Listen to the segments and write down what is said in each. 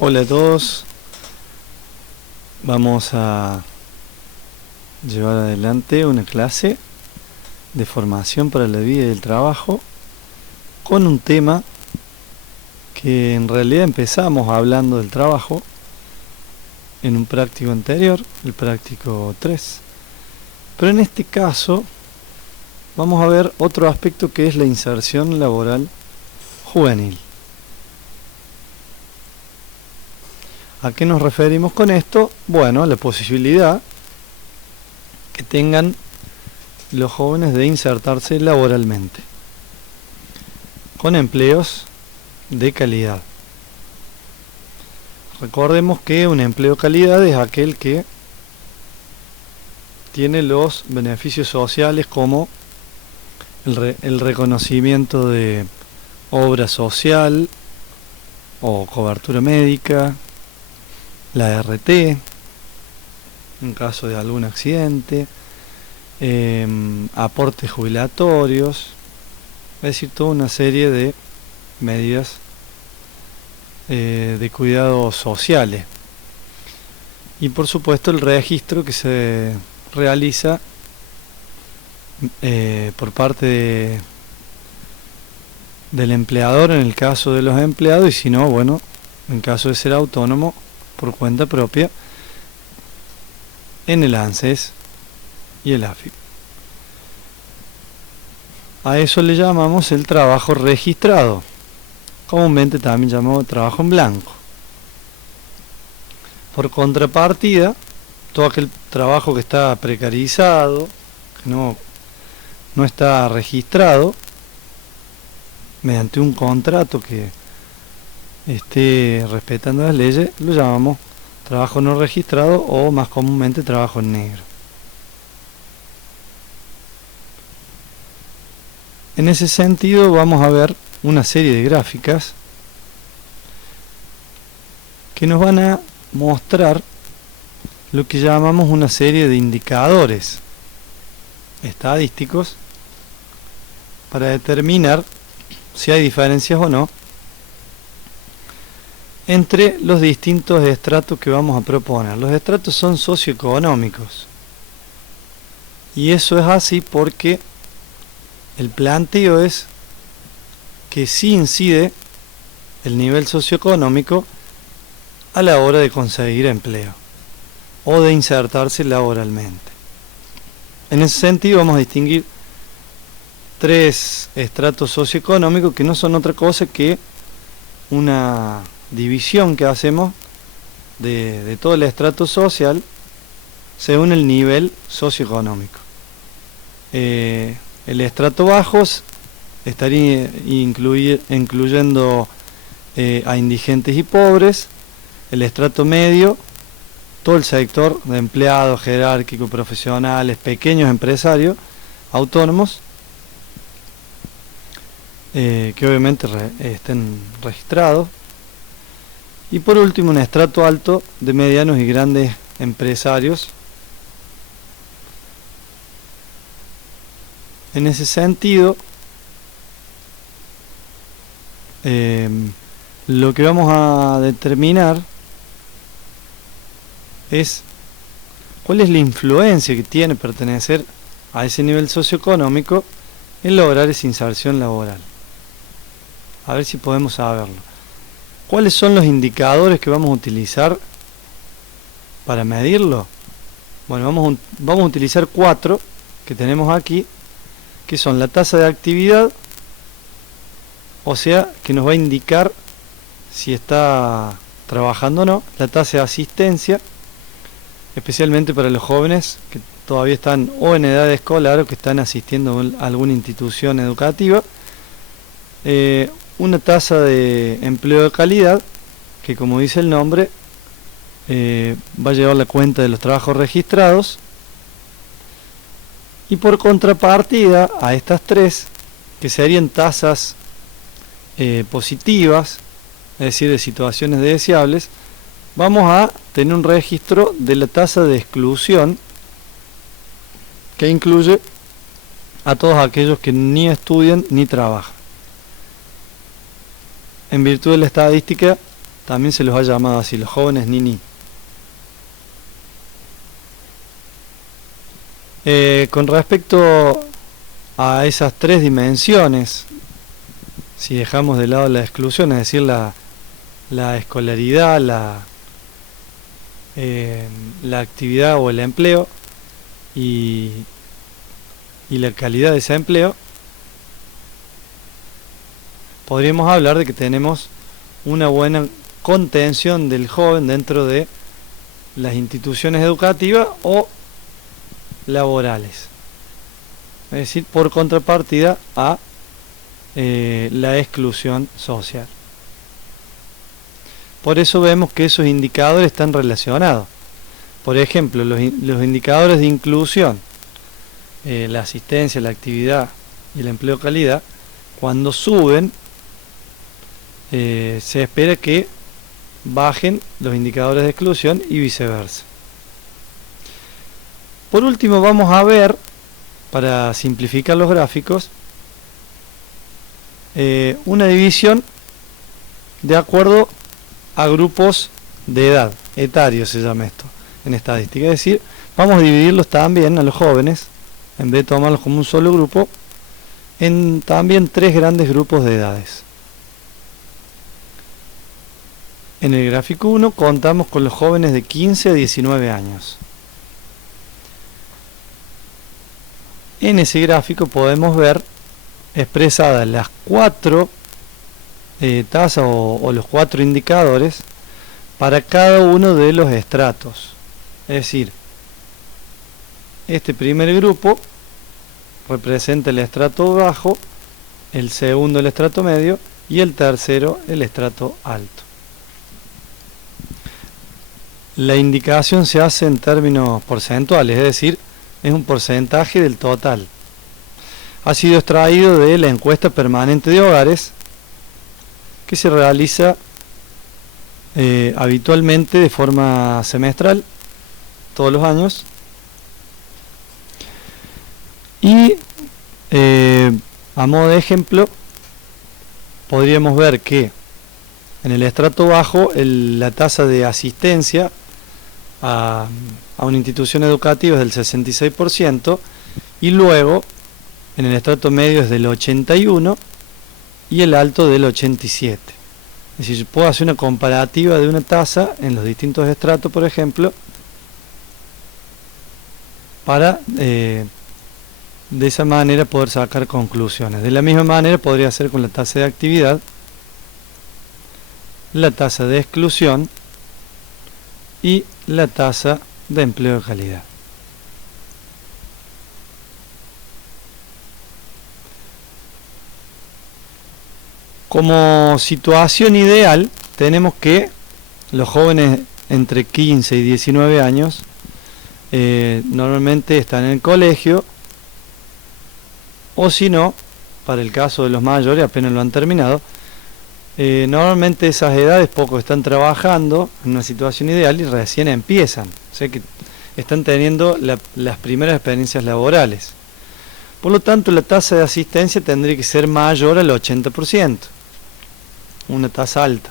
Hola a todos, vamos a llevar adelante una clase de formación para la vida y el trabajo con un tema que en realidad empezamos hablando del trabajo en un práctico anterior, el práctico 3, pero en este caso vamos a ver otro aspecto que es la inserción laboral juvenil. ¿A qué nos referimos con esto? Bueno, a la posibilidad que tengan los jóvenes de insertarse laboralmente con empleos de calidad. Recordemos que un empleo de calidad es aquel que tiene los beneficios sociales como el reconocimiento de obra social o cobertura médica, la RT en caso de algún accidente, aportes jubilatorios, es decir, toda una serie de medidas de cuidados sociales, y por supuesto el registro que se realiza por parte del empleador en el caso de los empleados, y si no, bueno, en caso de ser autónomo por cuenta propia en el ANSES y el AFIP. A eso le llamamos el trabajo registrado, comúnmente también llamado trabajo en blanco. Por contrapartida, todo aquel trabajo que está precarizado, que no está registrado mediante un contrato que esté respetando las leyes, lo llamamos trabajo no registrado o más comúnmente trabajo en negro. En ese sentido vamos a ver una serie de gráficas que nos van a mostrar lo que llamamos una serie de indicadores estadísticos para determinar si hay diferencias o no entre los distintos estratos que vamos a proponer. Los estratos son socioeconómicos, y eso es así porque el planteo es que sí incide el nivel socioeconómico a la hora de conseguir empleo o de insertarse laboralmente. En ese sentido vamos a distinguir tres estratos socioeconómicos que no son otra cosa que una división que hacemos de todo el estrato social según el nivel socioeconómico. El estrato bajos estaría incluyendo a indigentes y pobres. El estrato medio, todo el sector de empleados, jerárquicos, profesionales, pequeños empresarios, autónomos, que obviamente estén registrados. Y por último, un estrato alto de medianos y grandes empresarios. En ese sentido, lo que vamos a determinar es cuál es la influencia que tiene pertenecer a ese nivel socioeconómico en lograr esa inserción laboral. A ver si podemos saberlo. ¿Cuáles son los indicadores que vamos a utilizar para medirlo? Bueno, vamos a utilizar 4 que tenemos aquí, que son la tasa de actividad, o sea, que nos va a indicar si está trabajando o no; la tasa de asistencia, especialmente para los jóvenes que todavía están o en edad escolar o que están asistiendo a alguna institución educativa; una tasa de empleo de calidad, que como dice el nombre, va a llevar la cuenta de los trabajos registrados; y por contrapartida a estas tres, que serían tasas positivas, es decir, de situaciones deseables, vamos a tener un registro de la tasa de exclusión, que incluye a todos aquellos que ni estudian ni trabajan. En virtud de la estadística también se los ha llamado así, los jóvenes Nini. Con respecto a esas tres dimensiones, si dejamos de lado la exclusión, es decir, la escolaridad, la actividad o el empleo y la calidad de ese empleo, podríamos hablar de que tenemos una buena contención del joven dentro de las instituciones educativas o laborales, es decir, por contrapartida a la exclusión social. Por eso vemos que esos indicadores están relacionados. Por ejemplo, los indicadores de inclusión, la asistencia, la actividad y el empleo de calidad, cuando suben, se espera que bajen los indicadores de exclusión y viceversa. Por último, vamos a ver, para simplificar los gráficos, una división de acuerdo a grupos de edad, etarios se llama esto en estadística. Es decir, vamos a dividirlos también a los jóvenes, en vez de tomarlos como un solo grupo, en también tres grandes grupos de edades. En el gráfico 1 contamos con los jóvenes de 15 a 19 años. En ese gráfico podemos ver expresadas las cuatro tasas o los cuatro indicadores para cada uno de los estratos. Es decir, este primer grupo representa el estrato bajo, el segundo el estrato medio y el tercero el estrato alto. La indicación se hace en términos porcentuales, es decir, es un porcentaje del total. Ha sido extraído de la encuesta permanente de hogares que se realiza habitualmente de forma semestral, todos los años. Y a modo de ejemplo, podríamos ver que en el estrato bajo la tasa de asistencia a una institución educativa es del 66%, y luego en el estrato medio es del 81% y el alto del 87%. Es decir, puedo hacer una comparativa de una tasa en los distintos estratos, por ejemplo, para de esa manera poder sacar conclusiones. De la misma manera podría ser con la tasa de actividad, la tasa de exclusión y la tasa de empleo de calidad. Como situación ideal, tenemos que los jóvenes entre 15 y 19 años normalmente están en el colegio, o si no, para el caso de los mayores apenas lo han terminado. Normalmente esas edades pocos están trabajando en una situación ideal y recién empiezan, o sea que están teniendo las primeras experiencias laborales. Por lo tanto, la tasa de asistencia tendría que ser mayor al 80%, una tasa alta.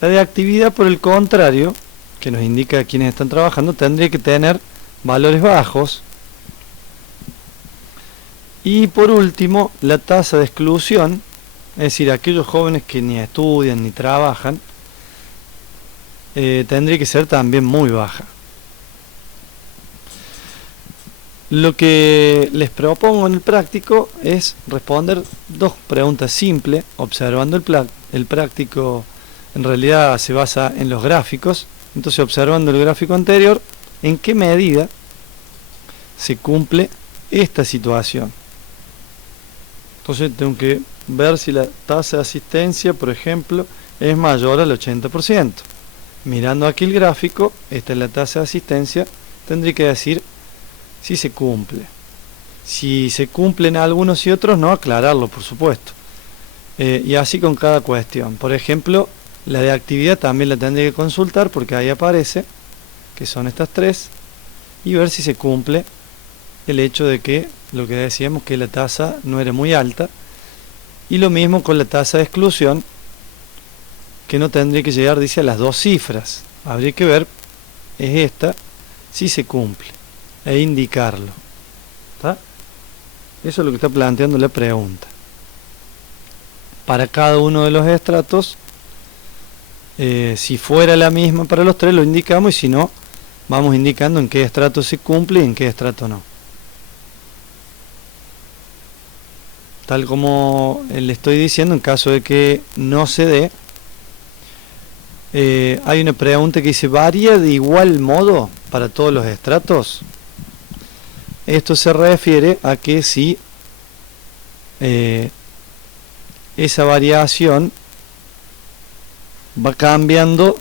La de actividad, por el contrario, que nos indica quienes están trabajando, tendría que tener valores bajos. Y por último, la tasa de exclusión, es decir, aquellos jóvenes que ni estudian ni trabajan, tendría que ser también muy baja. Lo que les propongo en el práctico es responder dos preguntas simples, observando el práctico. En realidad se basa en los gráficos. Entonces, observando el gráfico anterior, ¿en qué medida se cumple esta situación? Entonces tengo que ver si la tasa de asistencia, por ejemplo, es mayor al 80%. Mirando aquí el gráfico, esta es la tasa de asistencia, tendría que decir si se cumple. Si se cumplen algunos y otros, no, aclararlo, por supuesto. Y así con cada cuestión. Por ejemplo, la de actividad también la tendría que consultar, porque ahí aparece que son estas tres, y ver si se cumple el hecho de que, lo que decíamos, que la tasa no era muy alta. Y lo mismo con la tasa de exclusión, que no tendría que llegar, dice, a las 2 cifras. Habría que ver, es esta, si se cumple, e indicarlo. ¿Está? Eso es lo que está planteando la pregunta. Para cada uno de los estratos, si fuera la misma para los tres, lo indicamos, y si no, vamos indicando en qué estrato se cumple y en qué estrato no. Tal como le estoy diciendo, en caso de que no se dé, hay una pregunta que dice, ¿varía de igual modo para todos los estratos? Esto se refiere a que si esa variación va cambiando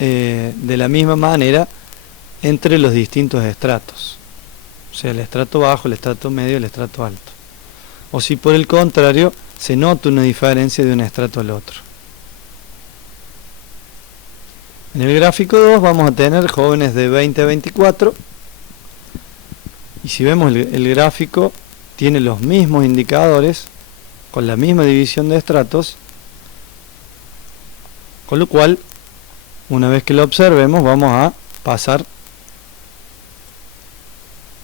de la misma manera entre los distintos estratos, o sea, el estrato bajo, el estrato medio y el estrato alto, o si por el contrario se nota una diferencia de un estrato al otro. En el gráfico 2 vamos a tener jóvenes de 20 a 24, y si vemos el gráfico tiene los mismos indicadores con la misma división de estratos, con lo cual una vez que lo observemos vamos a pasar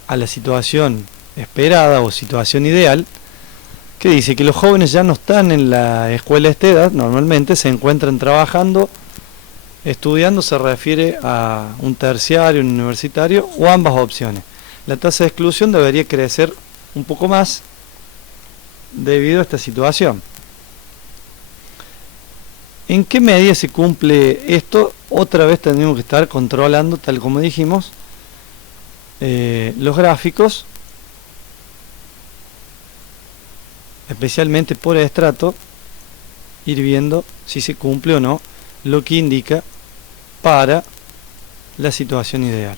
a la situación esperada o situación ideal, que dice que los jóvenes ya no están en la escuela a esta edad, normalmente se encuentran trabajando, estudiando, se refiere a un terciario, un universitario o ambas opciones. La tasa de exclusión debería crecer un poco más debido a esta situación. ¿En qué medida se cumple esto? Otra vez tendríamos que estar controlando, tal como dijimos, los gráficos, especialmente por estrato, ir viendo si se cumple o no lo que indica para la situación ideal.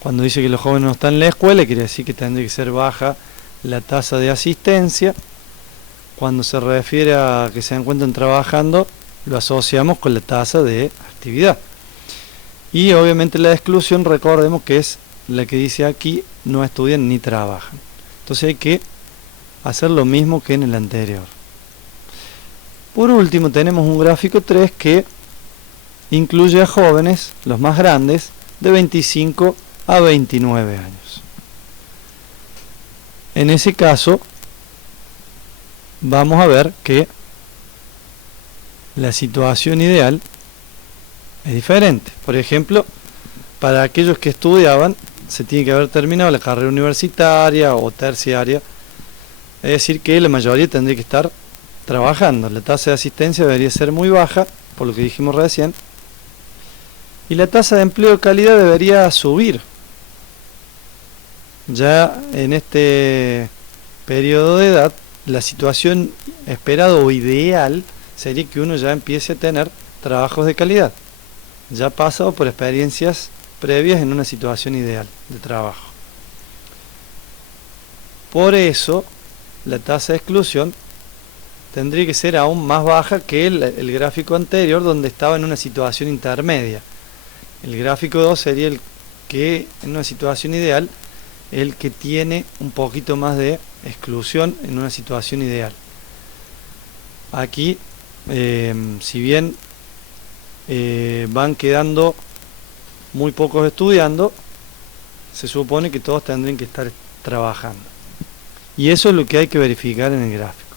Cuando dice que los jóvenes no están en la escuela, quiere decir que tendría que ser baja la tasa de asistencia. Cuando se refiere a que se encuentran trabajando, lo asociamos con la tasa de actividad. Y obviamente la exclusión, recordemos que es la que dice aquí, no estudian ni trabajan. Entonces hay que hacer lo mismo que en el anterior. Por último tenemos un gráfico 3 que incluye a jóvenes, los más grandes, de 25 a 29 años. En ese caso vamos a ver que la situación ideal es diferente. Por ejemplo, para aquellos que estudiaban, se tiene que haber terminado la carrera universitaria o terciaria, es decir que la mayoría tendría que estar trabajando. La tasa de asistencia debería ser muy baja, por lo que dijimos recién, y la tasa de empleo de calidad debería subir. Ya en este periodo de edad, la situación esperada o ideal sería que uno ya empiece a tener trabajos de calidad, ya pasado por experiencias previas en una situación ideal de trabajo. Por eso la tasa de exclusión tendría que ser aún más baja que el gráfico anterior, donde estaba en una situación intermedia. El gráfico 2 sería el que en una situación ideal, el que tiene un poquito más de exclusión en una situación ideal. Aquí si bien van quedando muy pocos estudiando, se supone que todos tendrían que estar trabajando, y eso es lo que hay que verificar en el gráfico.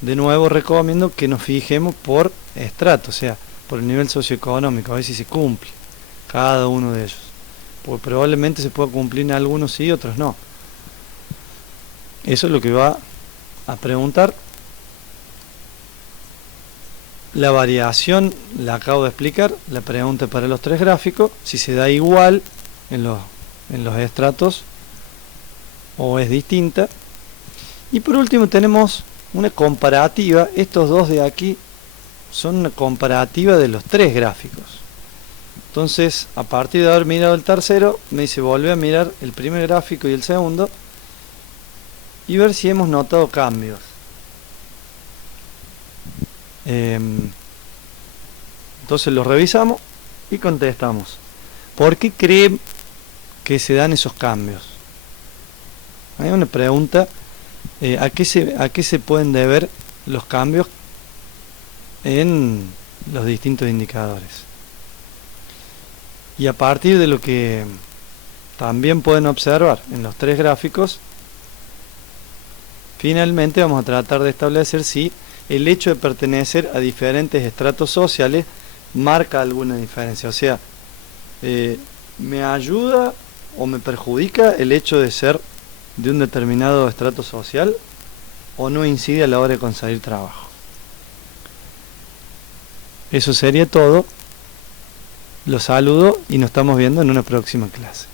De nuevo recomiendo que nos fijemos por estrato, o sea, por el nivel socioeconómico, a ver si se cumple cada uno de ellos, porque probablemente se pueda cumplir en algunos sí, otros no. Eso es lo que va a preguntar. La variación la acabo de explicar, la pregunta para los tres gráficos, si se da igual en los estratos o es distinta. Y por último tenemos una comparativa. Estos dos de aquí son una comparativa de los tres gráficos. Entonces, a partir de haber mirado el tercero, me dice volver a mirar el primer gráfico y el segundo y ver si hemos notado cambios. Entonces los revisamos y contestamos. ¿Por qué creen que se dan esos cambios? Hay una pregunta, ¿a qué se pueden deber los cambios en los distintos indicadores. Y a partir de lo que también pueden observar en los tres gráficos, finalmente vamos a tratar de establecer si el hecho de pertenecer a diferentes estratos sociales marca alguna diferencia. O sea, me ayuda o me perjudica el hecho de ser de un determinado estrato social, o no incide a la hora de conseguir trabajo. Eso sería todo. Los saludo y nos estamos viendo en una próxima clase.